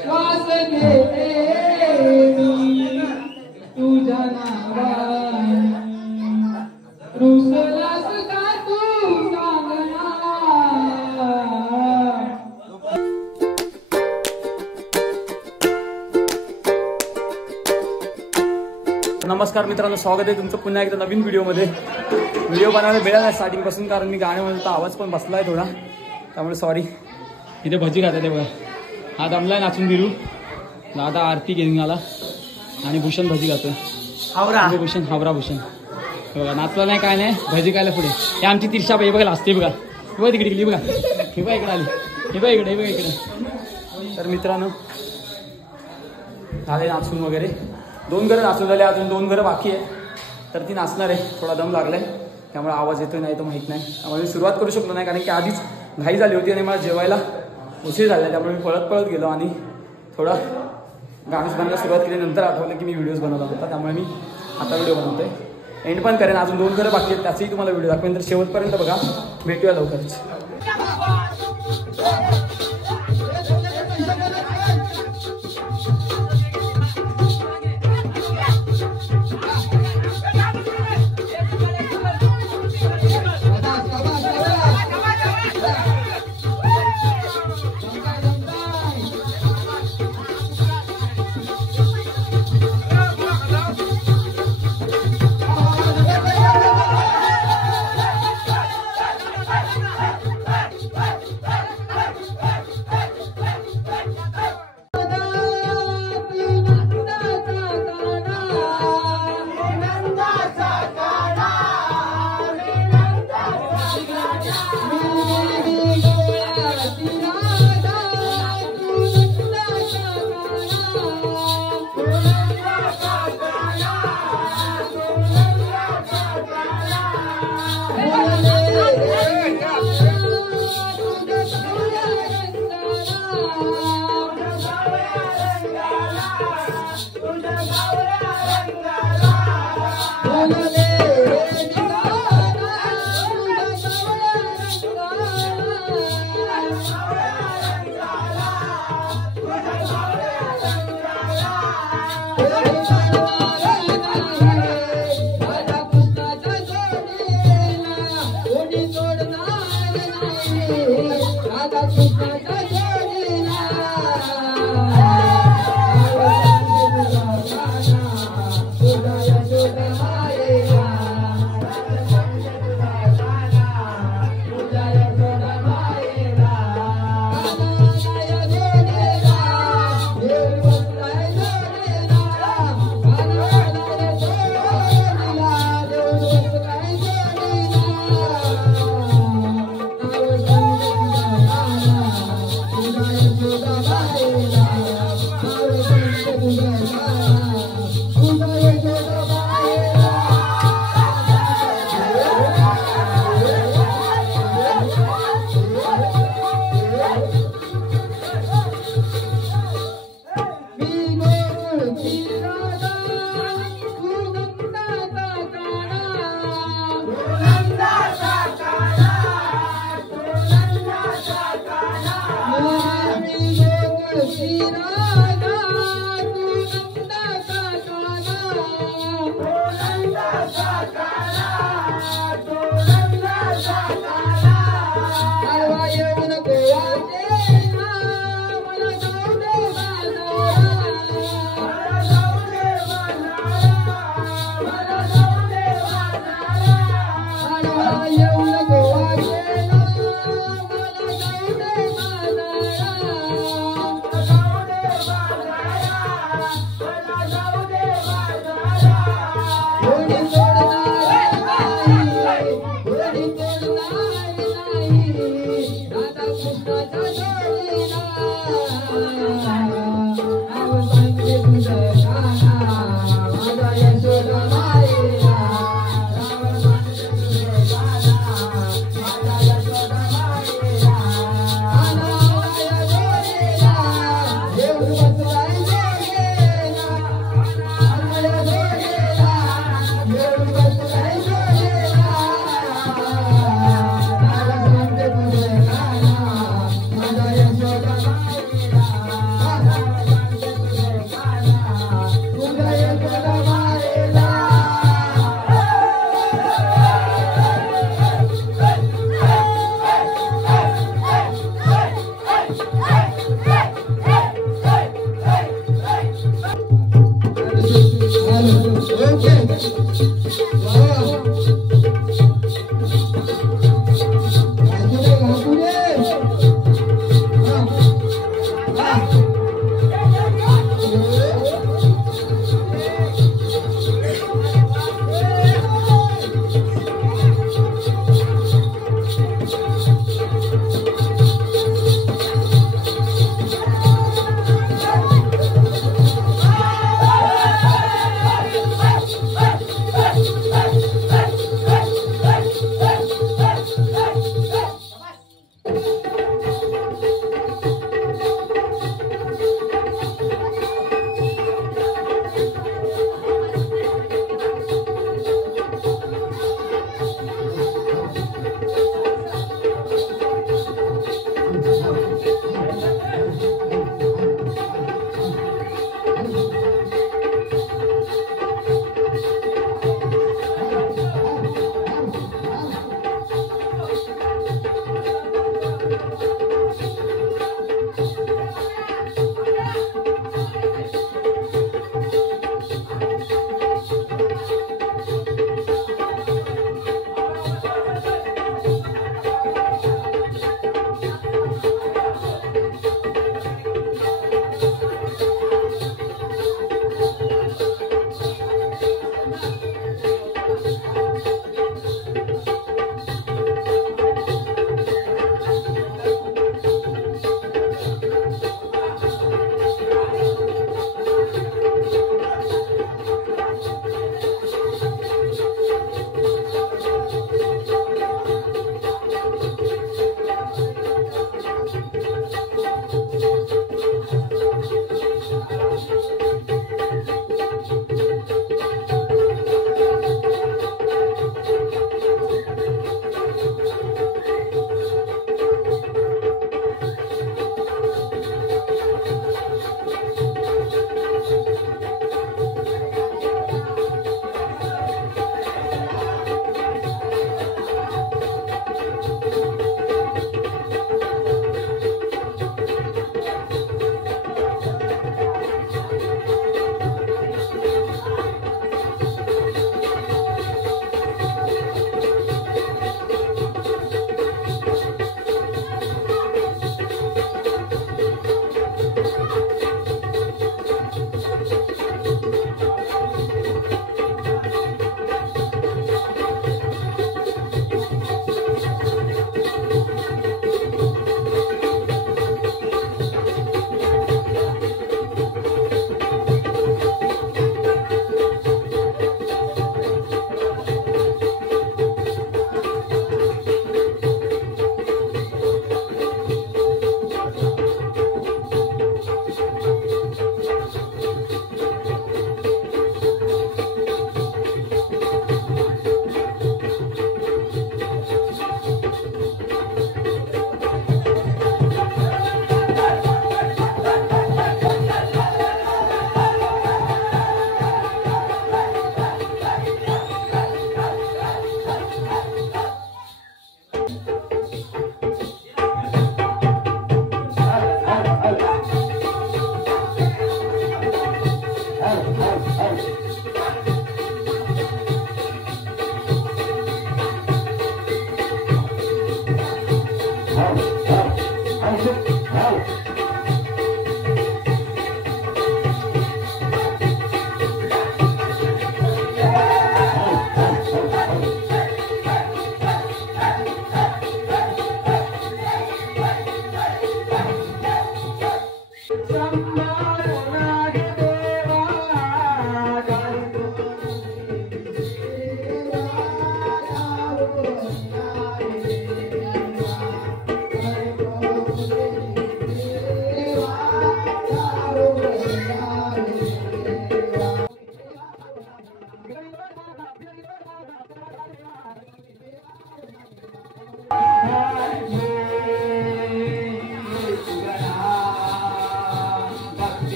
श्वास घेते मी तुझ्या नावाने रुसलास का तू सांगना। नमस्कार मित्रांनो, स्वागत आहे तुमचं पुन्हा एकदा नवीन व्हिडिओमध्ये। व्हिडिओ बनवायला वेळ आहे स्टार्टिंगपासून, कारण मी गाणं म्हणतो आवाज पण बसला आहे थोडा, त्यामुळे सॉरी। इथे भजी खात आहे बघा, हा दमलाय नाचून बिरू, दादा आरती घेऊन आला आणि भूषण भजी खातोय। हावरा भूषण, हावरा भूषण बघा, नाचला नाही काय नाही, भजी खायला पुढे। हे आमची तिरशा बाई बघा असते बघा, हे बघा तिकडे गेली बघा, हे बघा इकडे आली, हे बघा इकडे, हे बघा इकडे। तर मित्रांनो झाले नाचून वगैरे, 2 घरं नाचून झाले, अजून 2 घरं बाकी आहे, तर ती नाचणार आहे। थोडा दम लागलाय त्यामुळे आवाज येतोय नाही तो माहीत नाही, त्यामुळे मी सुरुवात करू शकलो नाही, कारण की आधीच घाई झाली होती आणि मला जेवायला उशीर झाला, त्यामुळे मी पळत गेलो आणि थोडं गाणं बनवायला सुरुवात केली। नंतर आठवलं की मी व्हिडिओज बनवला होता, त्यामुळे मी आता व्हिडिओ बनवतोय। एंड पण करेन, अजून 2 घरं बाकी आहेत, त्याचंही तुम्हाला व्हिडिओ दाखवेन, तर शेवटपर्यंत बघा। भेटूया लवकरच।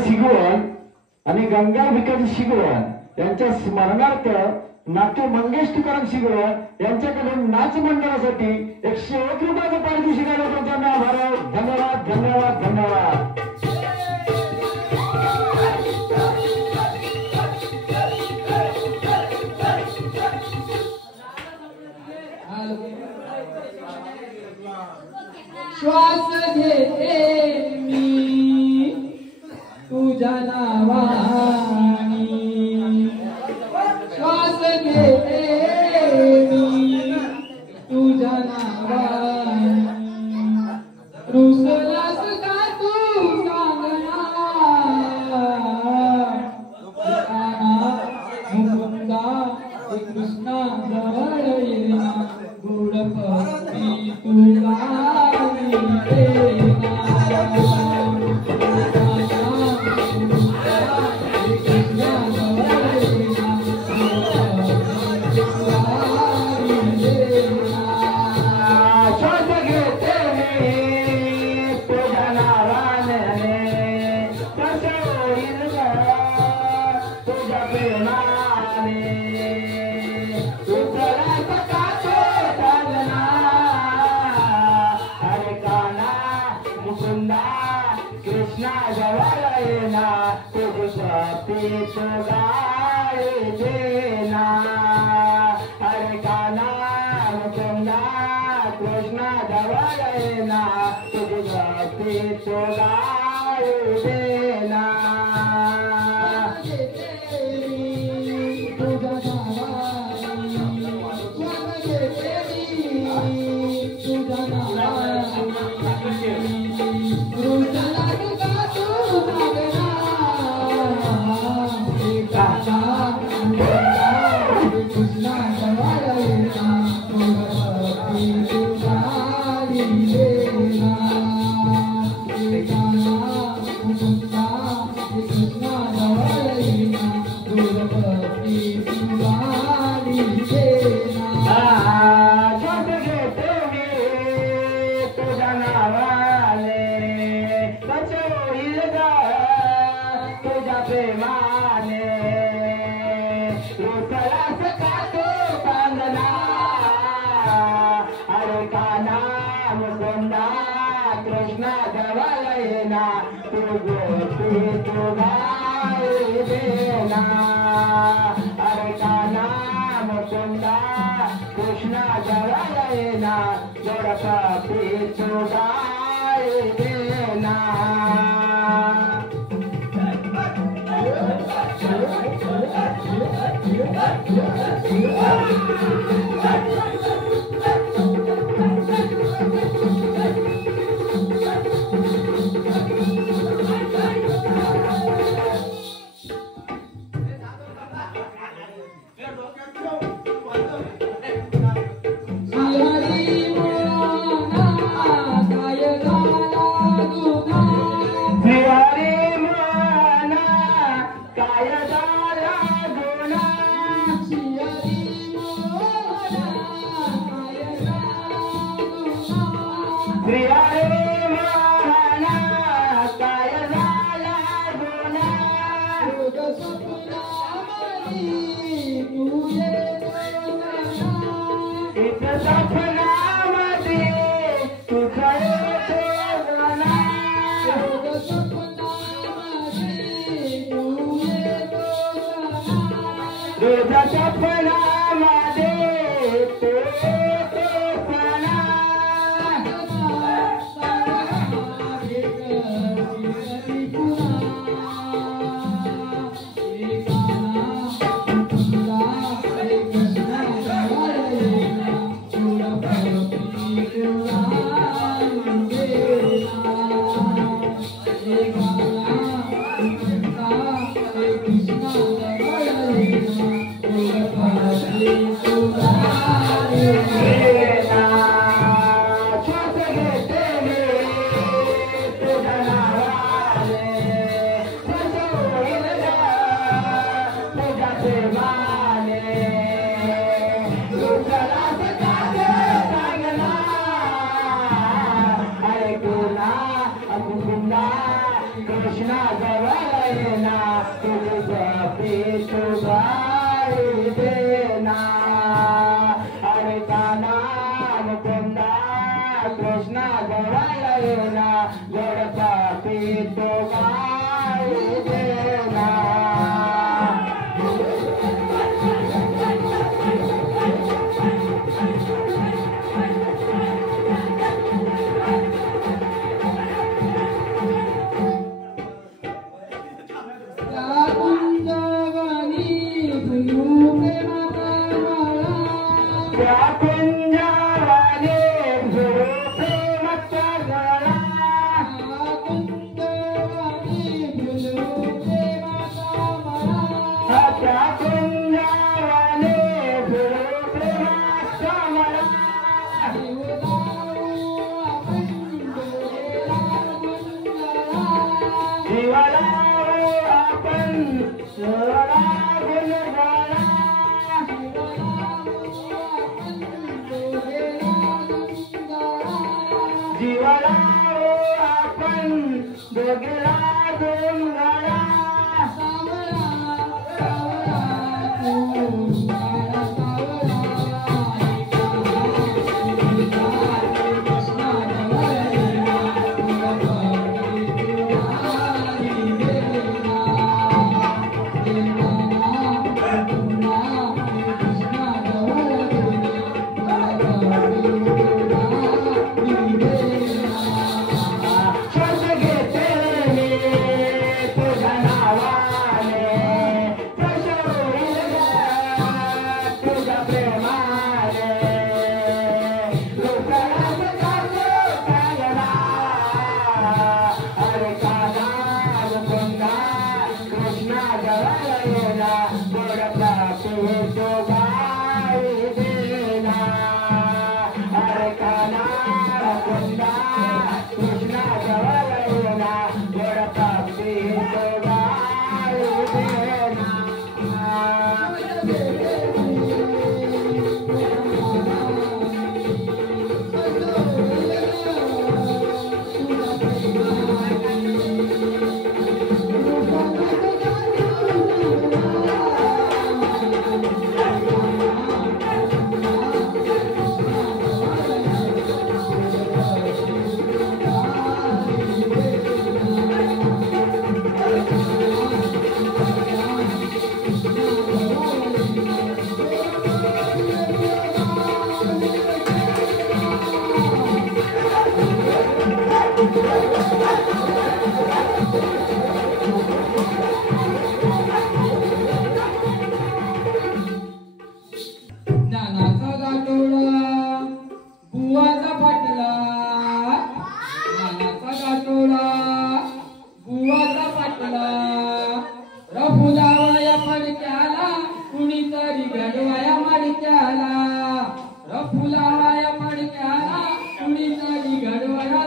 शिगवण आणि गंगा विकास शिगवण यांच्या स्मरणार्थ नाट्य मंगेश तुकाराम शिगवण यांच्याकडून नाच मंडळासाठी 101 रुपयाचं पारितोषिक आलं. त्यांचा मी आभार आहे. धन्यवाद धन्यवाद धन्यवाद. श्वास घेते मी तुझ्या नावानी, श्वास घेते मी तुझ्या नावानी. रुसलास का तू सांगना मुकुंदा कृष्णा जवळ येना गोड भक्ती तुला Krishna त्या कुंजवनी फुलू प्रेमाचा माळा त्या कुंजवाने फुलू प्रेमाचा गळा कुंजवनी फुलू प्रेमाचा माळा त्या कुंजवाने फुलू प्रेमाचा गळा जीवाला आपण सोडा गुणगाळा जीवाला आपण दोघेला दोन गाळा ज्ञानाचा गाठोडा बुवाचा फाटला ज्ञानाचा गाठोडा बुवाचा फाटला रफुलावाया फडक्याला कुणीतरी घडवाया मडक्याला रफुलावाया फडक्याला कुणीतरी घडवाया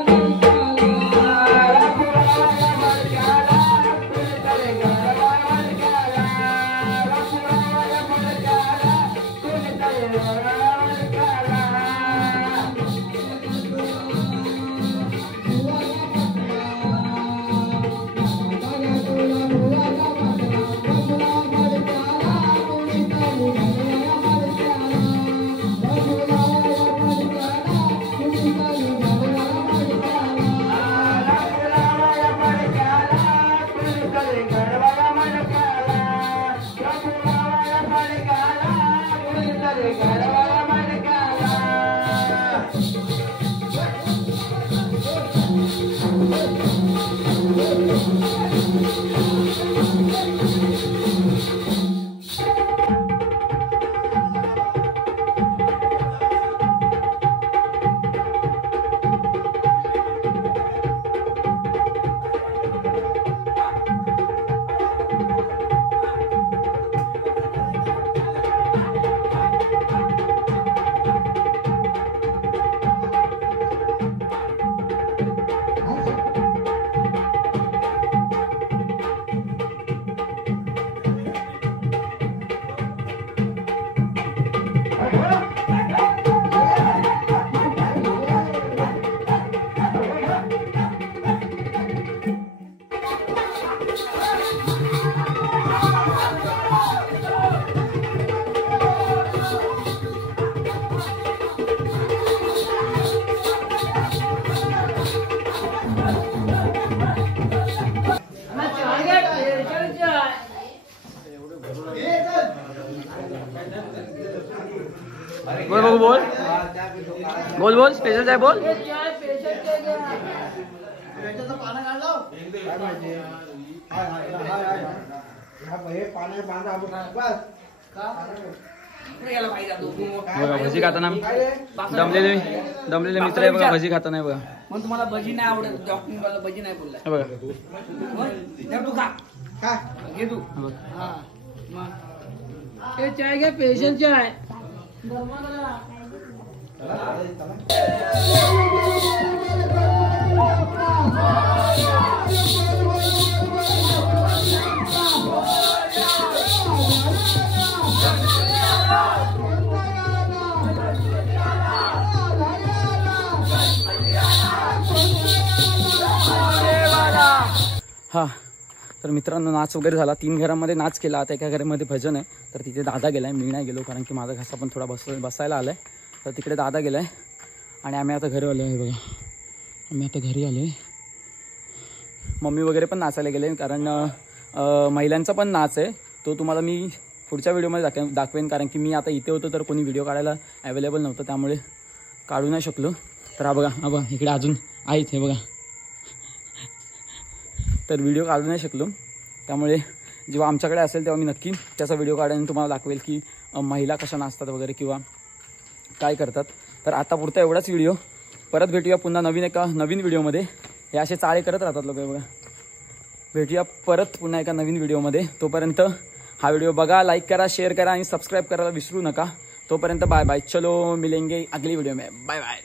बोल बघू बोल बोल बोल स्पेशल आहे बोल. पानं काढलं बघा भजी खाताना दमलेले मित्र आहे बघा, भजी खाताना बघा. मग तुम्हाला भजी नाही आवडत, डॉक्टर मला भजी नाही बोलला. हे बघा तू खा घे तू. हा चाय घ्या, स्पेशल चाय. हा तर मित्रांनो नाच वगैरे झाला, 3 घरांमध्ये नाच केला. आता एका घरामध्ये भजन आहे, तर तिथे दादा गेलाय, मी नाही गेलो कारण की माझा घसा पण थोडा बसायला आलाय. तर तिकडे दादा गेलाय आणि आम्ही आता घरी आलो आहे. बघा आम्ही आता घरी आलो आहे. मम्मी वगैरे पण नाचायला गेले कारण महिलांचा पण नाच आहे, तो तुम्हाला मी पुढच्या व्हिडिओमध्ये दाखवेन कारण की मी आता इथे होतो तर कोणी व्हिडिओ काढायला अवेलेबल नव्हतं, त्यामुळे काढू नाही शकलो. तर हा बघा इकडे अजून आहेत, हे बघा. तर व्हिडिओ काढू नाही शकलो, त्यामुळे जेव्हा आमच्याकडे असेल तेव्हा मी नक्की त्याचा व्हिडिओ काढून तुम्हाला दाखवेल की महिला कशा नाचतात वगैरे किंवा काय करतात. तर आता पुरता एवढाच व्हिडिओ. परत भेटूया पुन्हा नवीन व्हिडिओमध्ये. हे असे चाळे करत राहतात लोक, बघा. भेटूया परत पुन्हा एका नवीन व्हिडिओमध्ये. तोपर्यंत हा व्हिडिओ बघा, लाईक करा, शेअर करा आणि सबस्क्राईब करायला विसरू नका. तोपर्यंत बाय बाय. चलो मिलेंगे अगली व्हिडिओ में. Bye bye.